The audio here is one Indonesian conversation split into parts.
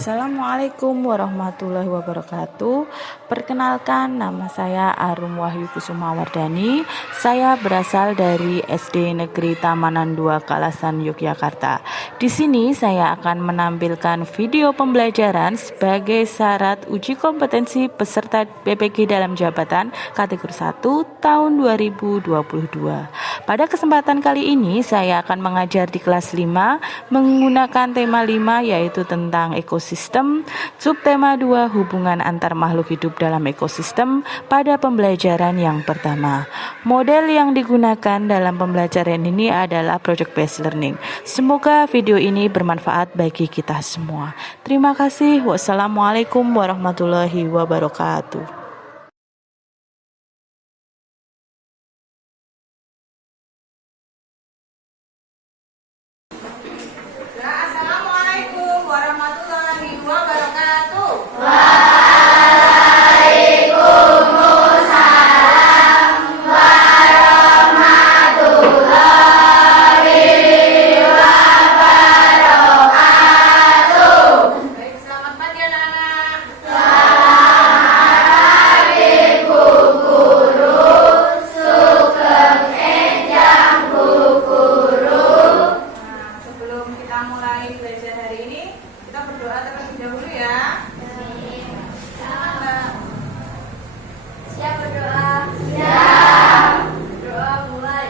Assalamualaikum warahmatullahi wabarakatuh. Perkenalkan, nama saya Arum Wahyu Kusuma Wardani. Saya berasal dari SD Negeri Tamanan 2 Kalasan, Yogyakarta. Di sini saya akan menampilkan video pembelajaran sebagai syarat uji kompetensi peserta BPG dalam jabatan kategori 1 tahun 2022. Pada kesempatan kali ini saya akan mengajar di kelas 5 menggunakan tema 5 yaitu tentang ekosistem, subtema 2 hubungan antar makhluk hidup dalam ekosistem pada pembelajaran yang pertama. Model yang digunakan dalam pembelajaran ini adalah project based learning. Semoga video ini bermanfaat bagi kita semua. Terima kasih. Wassalamualaikum warahmatullahi wabarakatuh. Assalamualaikum warahmatullahi wabarakatuh. Baik, selamat pagi anak-anak. Nah, sebelum kita mulai belajar hari ini, kita berdoa terlebih dahulu ya. Silakan, Mbak. Siap berdoa. Siap. Doa mulai.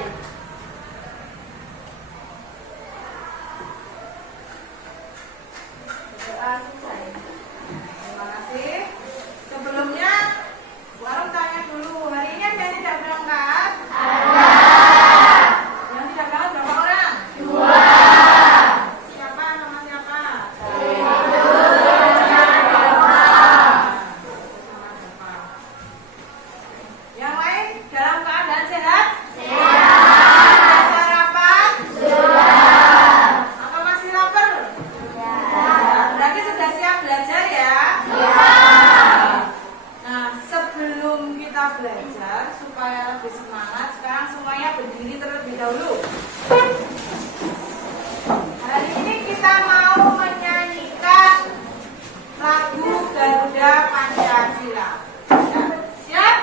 Doa selesai. Terima kasih. Sebelumnya, Bu Arum tanya dulu, hari ini ada yang tidak berangkat? Ada. Yang tidak berangkat berapa orang? 2. Siapa? Nama siapa? Yang lain dalam keadaan sehat? Sudah sarapan? Apa masih lapar? Berarti sudah siap belajar ya? Nah, sebelum kita belajar supaya lebih semangat, sekarang semuanya berdiri terlebih dahulu. Hari ini kita mau menyanyikan lagu Garuda Pancasila. Ya, siap? Siap.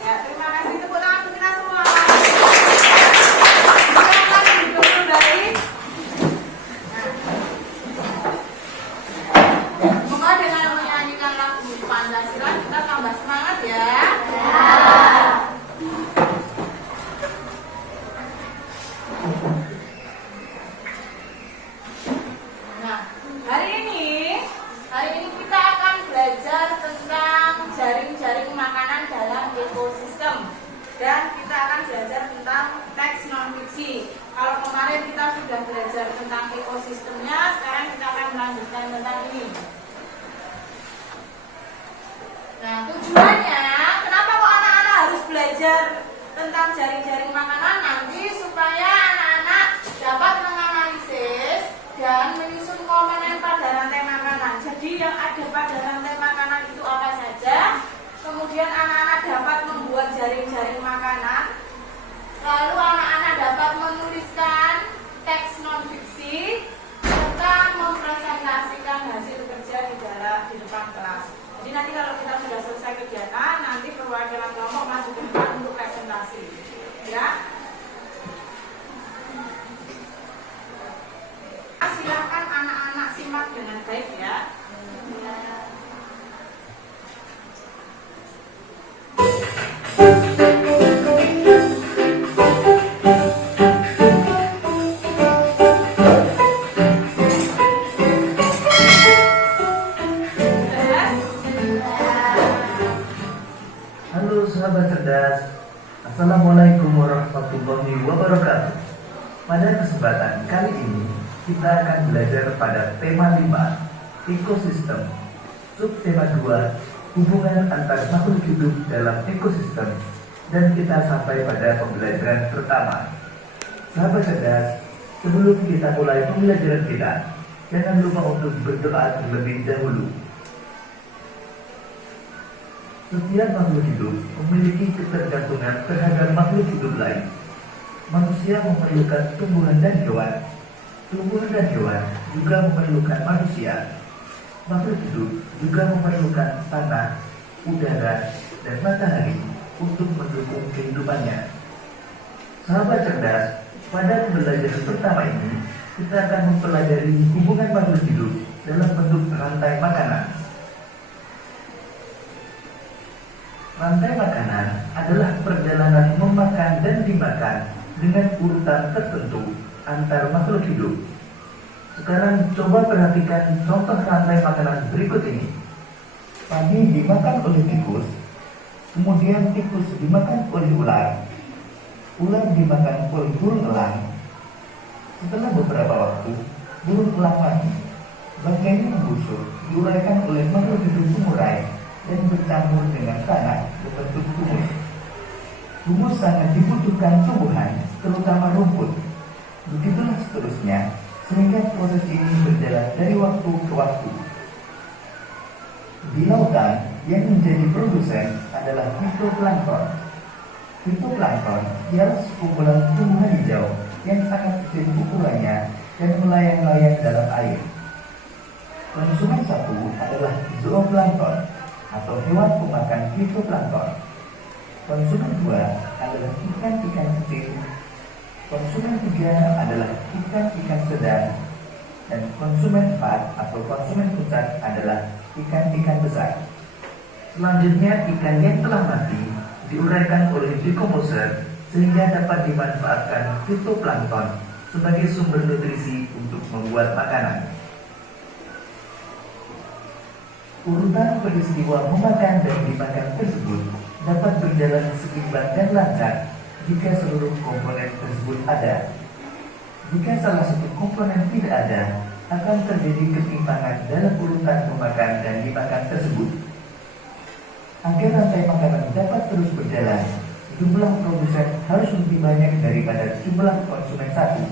Ya, terima kasih. Tepuk tangan untuk kita semua. Silakan duduk kembali. Semoga dengan menyanyikan lagu Pancasila kita tambah semangat ya. Nah, hari ini kita akan belajar tentang jaring-jaring makanan dalam ekosistem dan kita akan belajar tentang teks non fiksi. Kalau kemarin kita sudah belajar tentang ekosistemnya, sekarang kita akan melanjutkan tentang ini. Nah, tujuannya kenapa kok anak-anak harus belajar tentang jaring-jaring makanan nanti supaya anak-anak dapat menganalisis dan menyusun komponen pada rantai makanan. Jadi yang ada pada rantai makanan itu apa saja, kemudian anak-anak dapat membuat jaring-jaring makanan, lalu anak-anak dapat menuliskan teks non-fiksi serta mempresentasikan hasil kerja di depan kelas. Jadi nanti kalau kita sudah selesai kegiatan, nanti perwakilan kelompok maju ke depan untuk presentasi, ya. Silakan anak-anak simak dengan baik, ya. Halo sahabat cerdas, Assalamualaikum warahmatullahi wabarakatuh. Pada kesempatan kali ini kita akan belajar pada tema 5, ekosistem. Subtema 2, hubungan antar makhluk hidup dalam ekosistem. Dan kita sampai pada pembelajaran pertama. Sahabat cerdas, sebelum kita mulai pembelajaran kita, jangan lupa untuk berdoa terlebih dahulu. Setiap makhluk hidup memiliki ketergantungan terhadap makhluk hidup lain. Manusia memerlukan tumbuhan dan hewan. Tumbuhan dan hewan juga memerlukan manusia. Makhluk hidup juga memerlukan tanah, udara, dan matahari untuk mendukung kehidupannya. Sahabat cerdas, pada pembelajaran pertama ini kita akan mempelajari hubungan makhluk hidup dalam bentuk rantai makanan. Rantai makanan adalah perjalanan memakan dan dimakan dengan urutan tertentu antar makhluk hidup. Sekarang coba perhatikan contoh rantai makanan berikut ini. Padi dimakan oleh tikus, kemudian tikus dimakan oleh ular, ular dimakan oleh burung elang. Setelah beberapa waktu, burung elang mati, bangkainya membusuk, diuraikan oleh makhluk hidup pengurai dan bercampur dengan tanah berbentuk humus. Humus sangat dibutuhkan tumbuhan, terutama rumput. Begitulah seterusnya, sehingga proses ini berjalan dari waktu ke waktu. Di lautan, yang menjadi produsen adalah fitoplankton. Fitoplankton ialah sekumpulan tumbuhan hijau yang sangat kecil ukurannya dan melayang-layang dalam air. Konsumen satu adalah zooplankton atau hewan pemakan fitoplankton. Konsumen 2 adalah ikan-ikan kecil. Konsumen 3 adalah ikan-ikan sedang. Dan konsumen 4 atau konsumen puncak adalah ikan-ikan besar. Selanjutnya ikan yang telah mati diuraikan oleh dekomposer sehingga dapat dimanfaatkan fitoplankton sebagai sumber nutrisi untuk membuat makanan. Urutan peristiwa memakan dan dimakan tersebut dapat berjalan seimbang dan lancar jika seluruh komponen tersebut ada. Jika salah satu komponen tidak ada, akan terjadi ketimpangan dalam urutan memakan dan dimakan tersebut. Agar rantai makanan dapat terus berjalan, jumlah produsen harus lebih banyak daripada jumlah konsumen satu.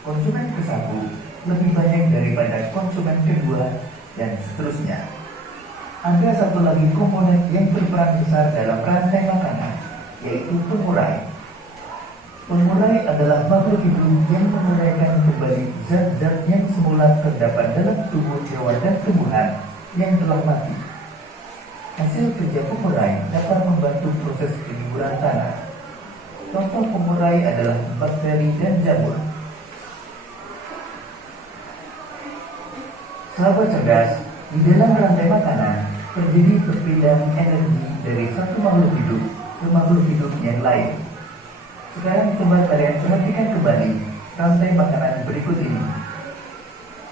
Konsumen ke satu lebih banyak daripada konsumen kedua, dan seterusnya. Ada satu lagi komponen yang berperan besar dalam rantai makanan, yaitu pengurai. Pengurai adalah makhluk hidup yang menguraikan kembali zat-zat yang semula terdapat dalam tubuh hewan dan tumbuhan yang telah mati. Hasil kerja pengurai dapat membantu proses penyuburan tanah. Contoh pengurai adalah bakteri dan jamur. Sahabat cerdas, di dalam rantai makanan terjadi perpindahan energi dari satu makhluk hidup ke makhluk hidup yang lain. Sekarang coba kalian perhatikan kembali rantai makanan berikut ini.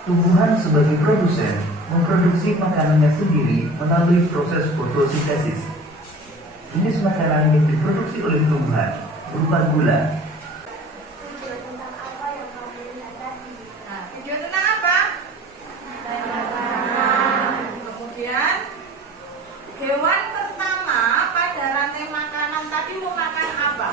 Tumbuhan sebagai produsen memproduksi makanannya sendiri melalui proses fotosintesis. Jenis makanan yang diproduksi oleh tumbuhan berupa gula. Video tentang apa yang kamu lihat tadi? Nah, video tentang apa? Kemudian hewan pertama pada rantai makanan tadi mau makan apa?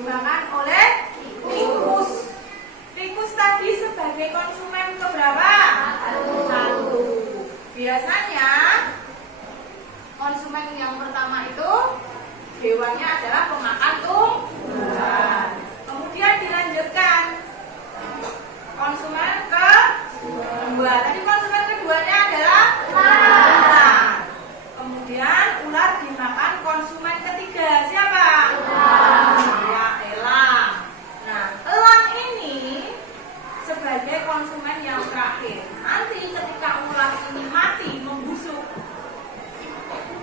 dimakan oleh tikus. Tikus tadi sebagai konsumen keberapa? Satu. Biasanya konsumen yang pertama itu hewannya adalah pemakan tumbuhan. Kemudian dilanjutkan konsumen kedua. Tadi konsumen keduanya adalah ular. Kemudian ular dimakan konsumen ketiga. Siapa? Ya, elang. Nah, elang ini sebagai konsumen yang terakhir. Nanti ketika ular ini mati membusuk,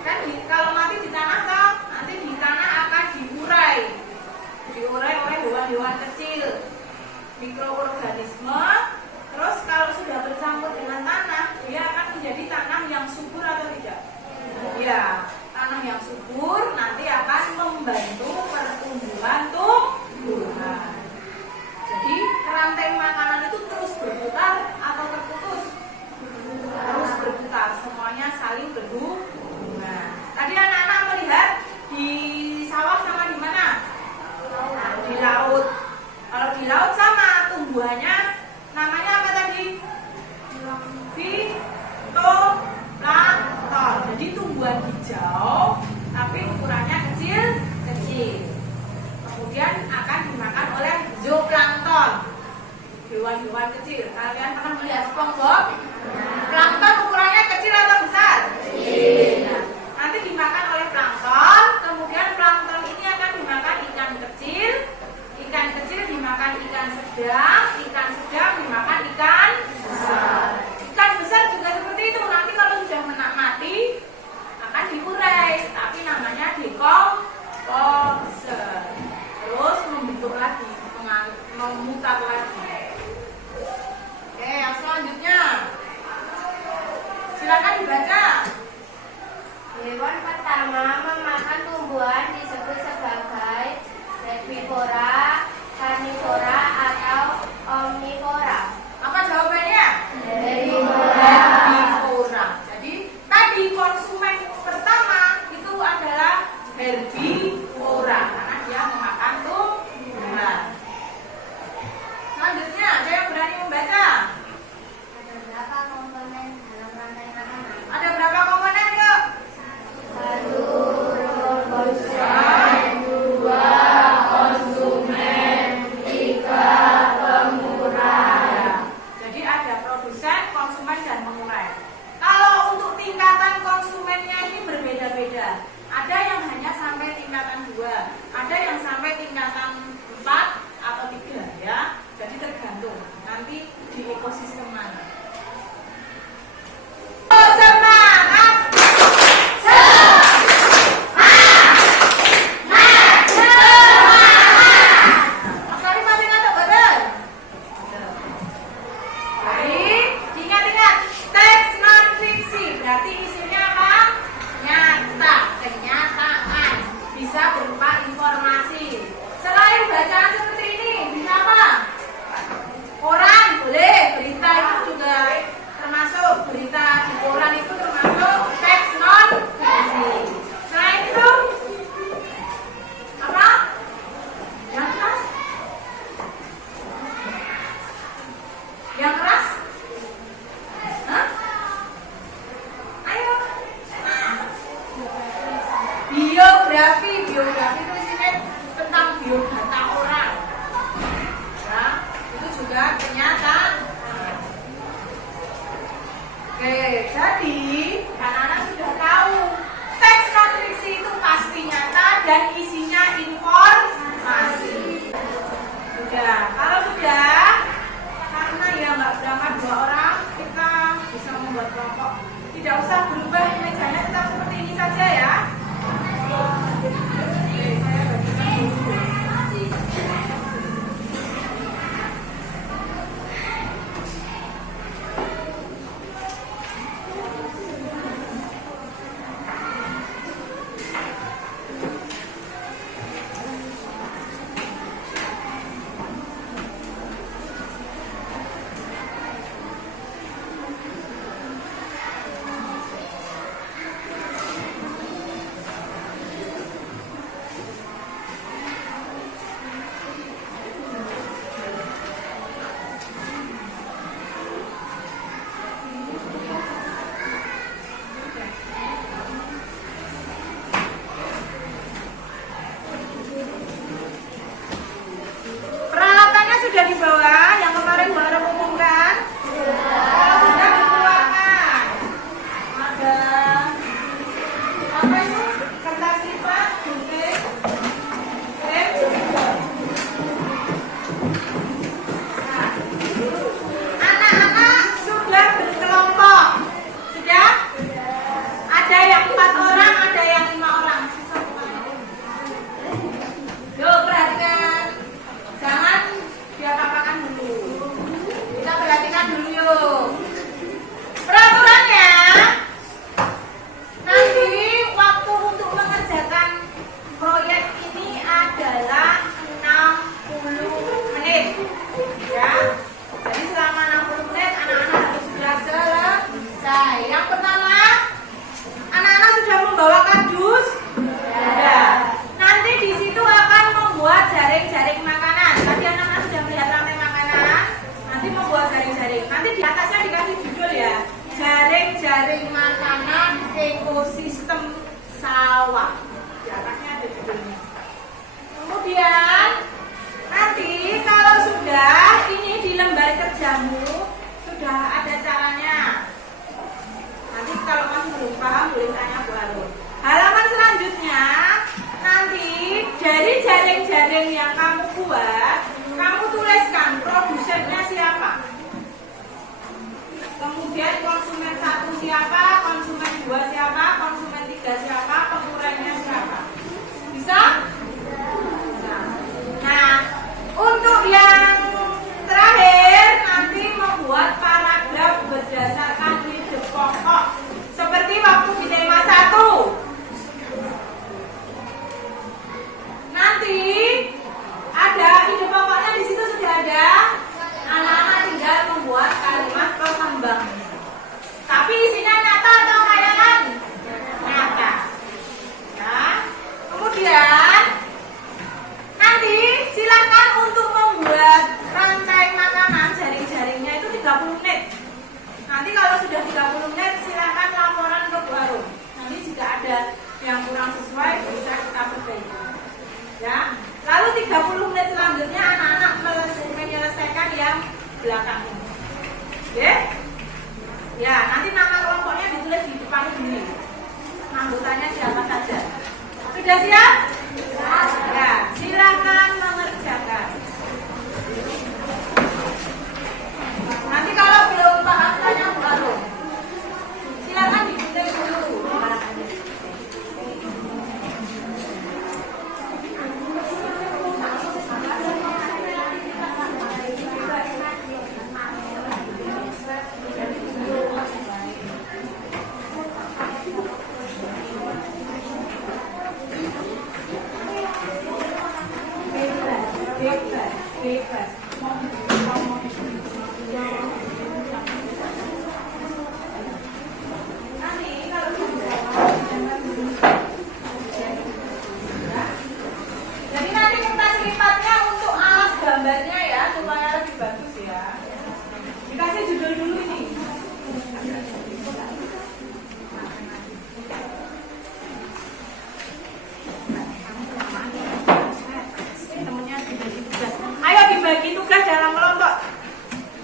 kan kalau mati di tanah toh, nanti di tanah akan diurai oleh hewan-hewan kecil, mikroorganisme. Terus kalau sudah bercampur dengan tanah, dia akan menjadi tanah yang subur atau tidak? Ya, tanah yang subur nanti akan membantu pertumbuhan tumbuhan. Jadi rantai makanan itu terus berputar atau terputus? Terus berputar, semuanya saling berhubungan. Tadi anak-anak melihat di sawah sama di mana? Di laut. Kalau di laut sama tumbuhannya namanya apa tadi? Fitoplankton. Jadi tumbuhan hijau tapi ukurannya kecil-kecil. Kemudian akan dimakan oleh zooplankton, hewan-hewan kecil. Kalian pernah melihat SpongeBob? Plankton ukurannya kecil atau besar? Kecil. Nanti dimakan oleh plankton. Kemudian plankton ini akan dimakan ikan kecil. Ikan kecil dimakan ikan sedang. Ikan sedang dimakan ikan besar. Ikan besar juga seperti itu. Nanti kalau sudah mati akan diurai, tapi namanya dekomposer. Terus membentuk lagi, memutar lagi. Oke, yang selanjutnya silakan dibaca. Hewan pertama memakan tumbuhan disebut sebagai herbivora, karnivora, atau omnivora. Apa jawabannya? Herbivora. Herbivora. Jadi tadi konsumen pertama itu adalah herbivora karena dia memakan tumbuhan. Selanjutnya, ada yang berani membaca? Ada berapa komponen dalam rantai makanan? Ada berapa komponen, Kak? 1, 2, 3, membuat jaring-jaring makanan. Tadi anak-anak sudah melihat rantai makanan. Nanti membuat jaring-jaring. Nanti di atasnya dikasih judul ya. Jaring-jaring makanan ekosistem sawah. Di atasnya ada judulnya. Kemudian nanti kalau sudah ini di lembar kerjamu sudah ada caranya. Nanti kalau masih belum paham boleh tanya Bu Arun. Halaman selanjutnya nanti dari jaring-jaring yang kamu buat, kamu tuliskan produsennya siapa. Kemudian konsumen 1 siapa, konsumen 2 siapa, konsumen 3 siapa, pengurainya siapa. Bisa? Bisa. Nah, untuk yang terakhir nanti membuat paragraf berdasarkan ide pokok seperti waktu di tema 1. Nanti ada ide pokoknya di situ sudah ada. Anak-anak tinggal membuat kalimat pengembang. Tapi isinya nyata atau khayalan? Nyata. Ya. Kemudian nanti silakan untuk membuat rantai makanan jaring-jaringnya itu 30 menit. Nanti kalau sudah 30 menit silakan laporan ke Bu Arun. Nanti jika ada yang kurang sesuai bisa kita perbaiki. Ya. Lalu 30 menit selanjutnya anak-anak menyelesaikan yang belakang ini. Oke? Ya, nanti nama kelompoknya ditulis di depan ini. Anggotanya siapa saja. Sudah siap? Ya, silakan mengerjakan. Nanti kalau belum paham tanya Bu Arun. Silakan ditulis dulu. Bebas. Jadi nanti kertas lipatnya untuk alas gambarnya ya supaya lebih bagus ya. Dikasih judul dulu ini. Ayo dibagi tugas dalam kelompok.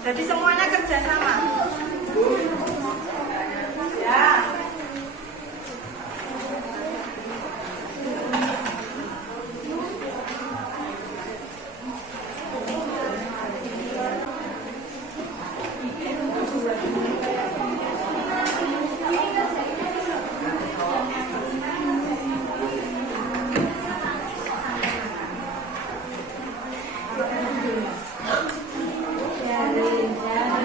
Jadi semuanya kerja sama. Ya. Jaring-jaring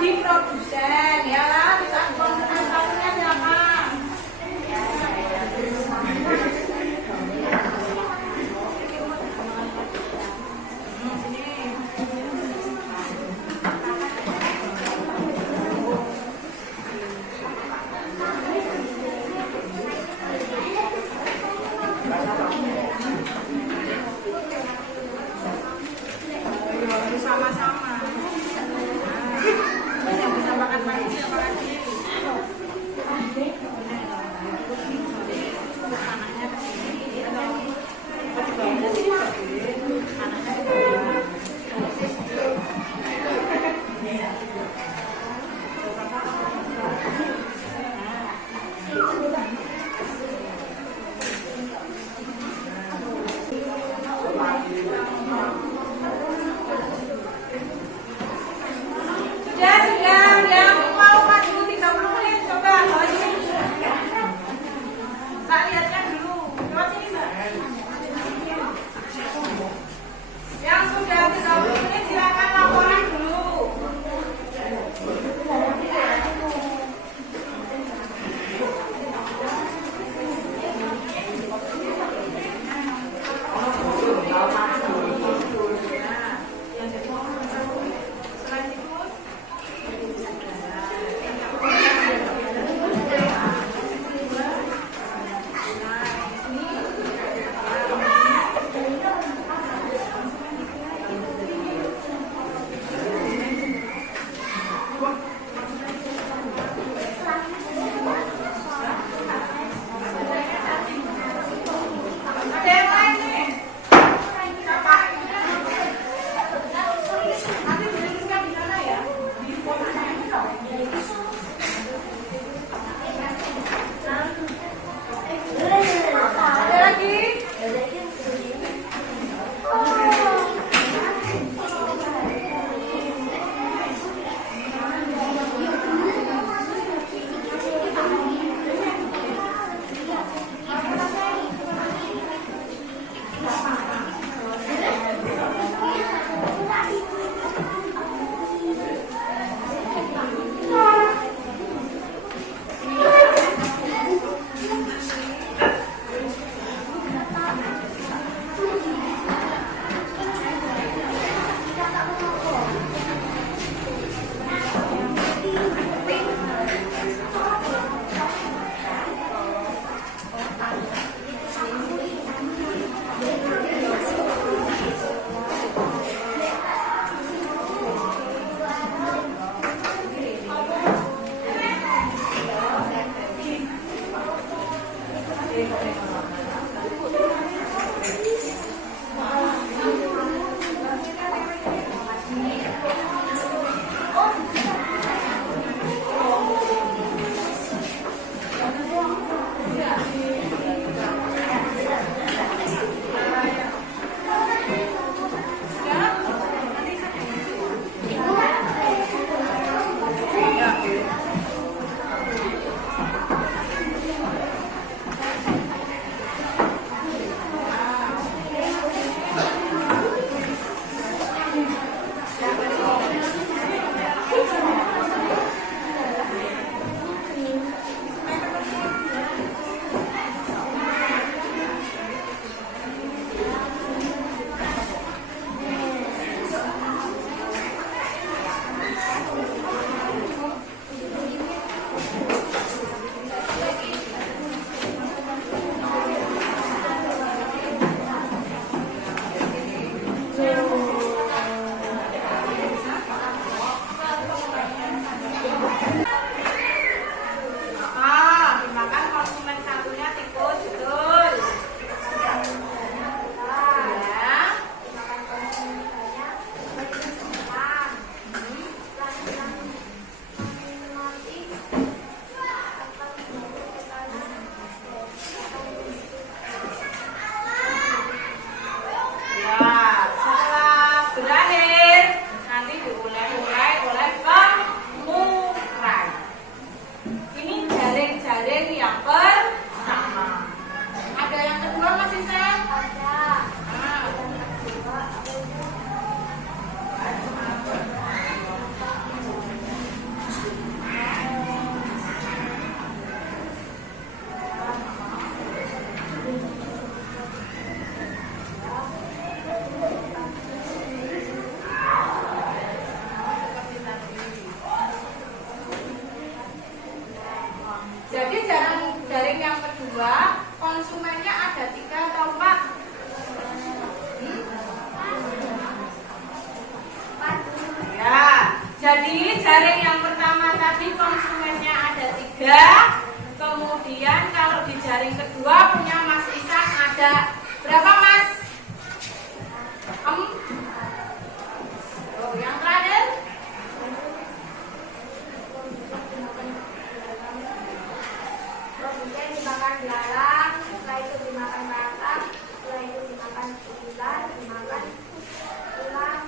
jadi produsen ya lah, bisa konsentrasinya silakan. Sama-sama. Yang bisa makan pagi, makan siang. Jadi jaring yang pertama tadi konsumennya ada 3. Kemudian kalau di jaring kedua punya Mas Isan ada berapa Mas? Oh, yang terakhir? Produsen dimakan belalang, setelah itu dimakan batang, setelah itu dimakan ular, dimakan tulang.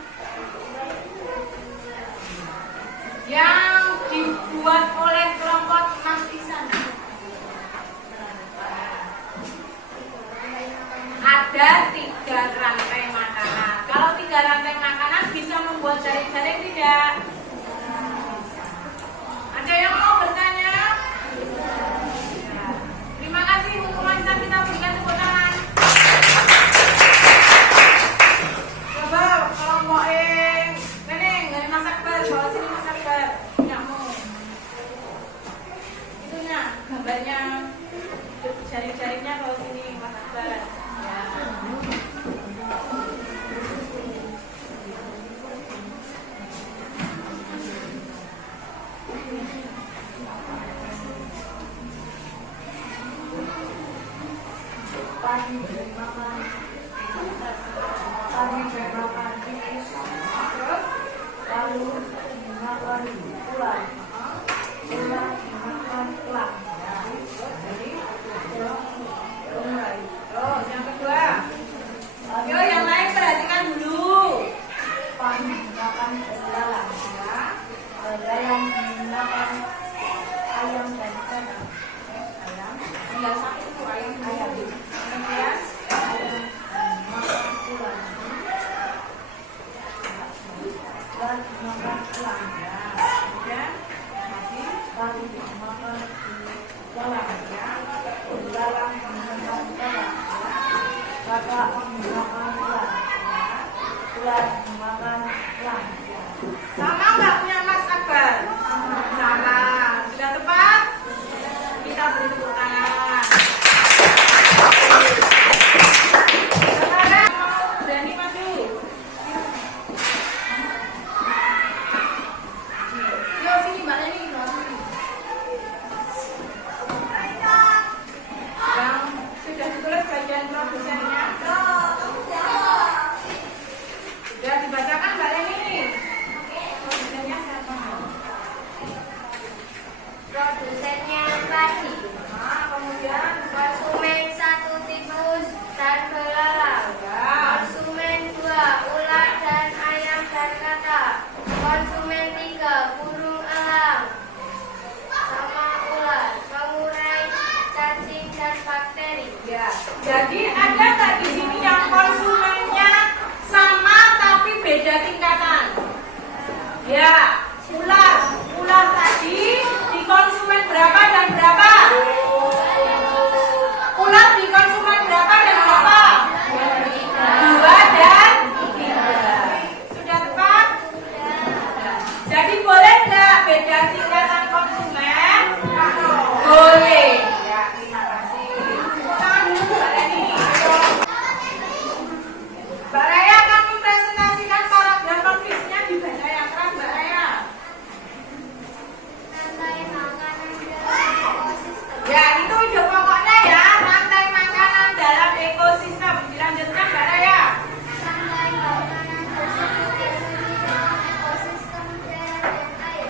Yang dibuat oleh kelompok Mas Isan. Ada 3 rantai makanan. Kalau 3 rantai makanan bisa membuat jaring-jaring tidak? Ada yang mau bertanya? Ya. Terima kasih untuk Mas Isan, kita berikan tepuk tangan. Coba kalau mau Neneng, dari Mas Akbar, bawa sini Mas Akbar. Punyamu. Itunya, gambarnya, jaring-jaringnya bawa sini Mas Akbar. Ya. Terus yang kedua. Ayo yang lain perhatikan dulu. Ada yang menggunakan ayam dan kandang. Yang satu itu ayam. Kemudian Ayam makan tulang. Dan makan tulang. kemudian Lalu dimakan tulang. Belalang menggunakan tulang. Kakak menggunakan tulang. Ular memakan tulang. sama nggak punya Mas Akbar? Sama. Sudah tepat? Kita beri tepuk tangan. Sekarang mau berani maju. Yuk sini Mbak Leni. Yang sudah ditulis bagian produsennya. Sudah dibacakan Mbak Leni. Produsennya siapa? Produsennya tadi Kemudian konsumen 1 tikus dan belalang, konsumen 2 ular dan ayam dan kakak, konsumen 3 burung elang sama ular, pengurai cacing dan bakteri. ya. Jadi ada nggak di sini yang konsumennya sama tapi beda tingkatan? Ya, ular tadi di konsumen berapa dan berapa? Ular di konsumen berapa dan berapa? 2 dan 3. Sudah tepat? Jadi boleh nggak beda tingkatan konsumen? Boleh. Ya, terima kasih. Tepuk tangan dulu Mbak Leni. Mbak Raya akan mempresentasikan paragraf konfliknya dibaca yang keras Mbak Raya. Rantai makanan dalam ekosistem. Ya, itu ide pokoknya ya, rantai makanan dalam ekosistem. Dilanjutkan Mbak Raya. Rantai makanan tersebut terdiri dari ekosistem darat dan air.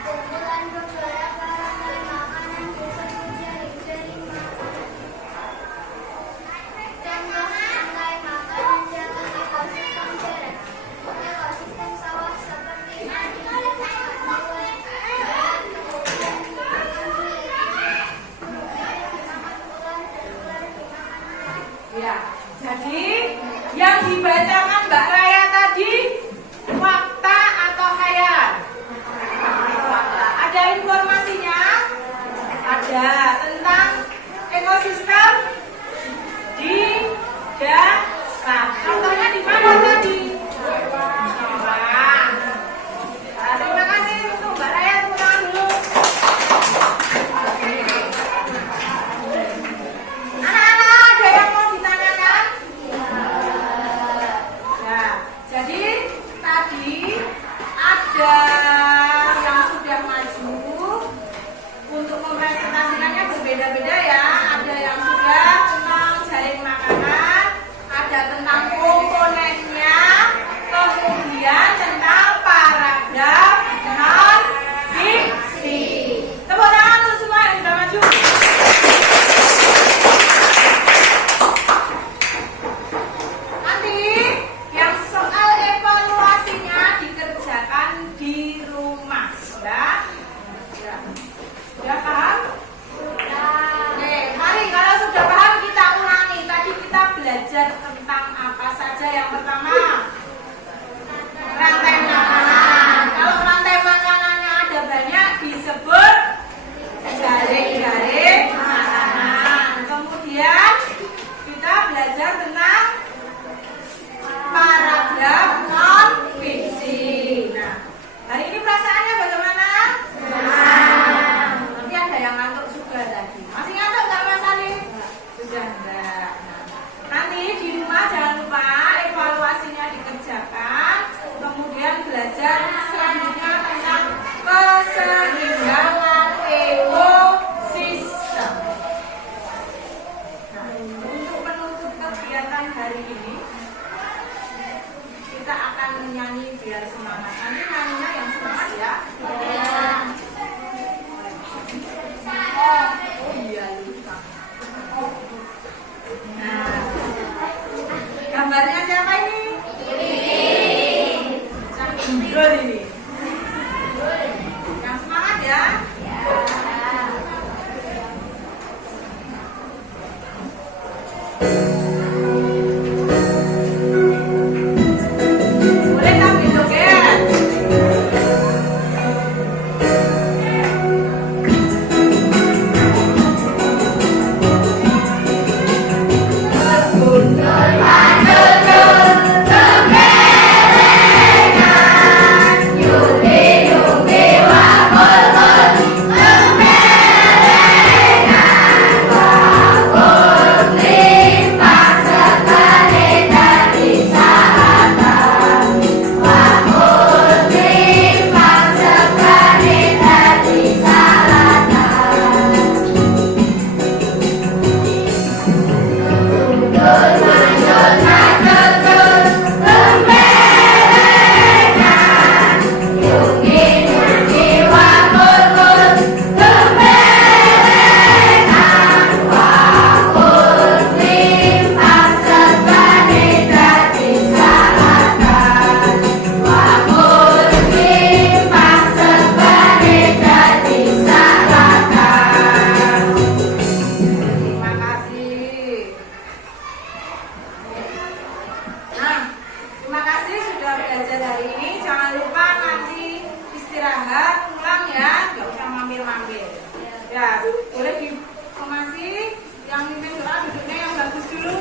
Kumpulan beberapa rantai makanan disebut jaring. istirahat, pulang ya, nggak usah mampir-mampir. Ya, boleh diinformasi yang mimpin doa duduknya yang bagus dulu.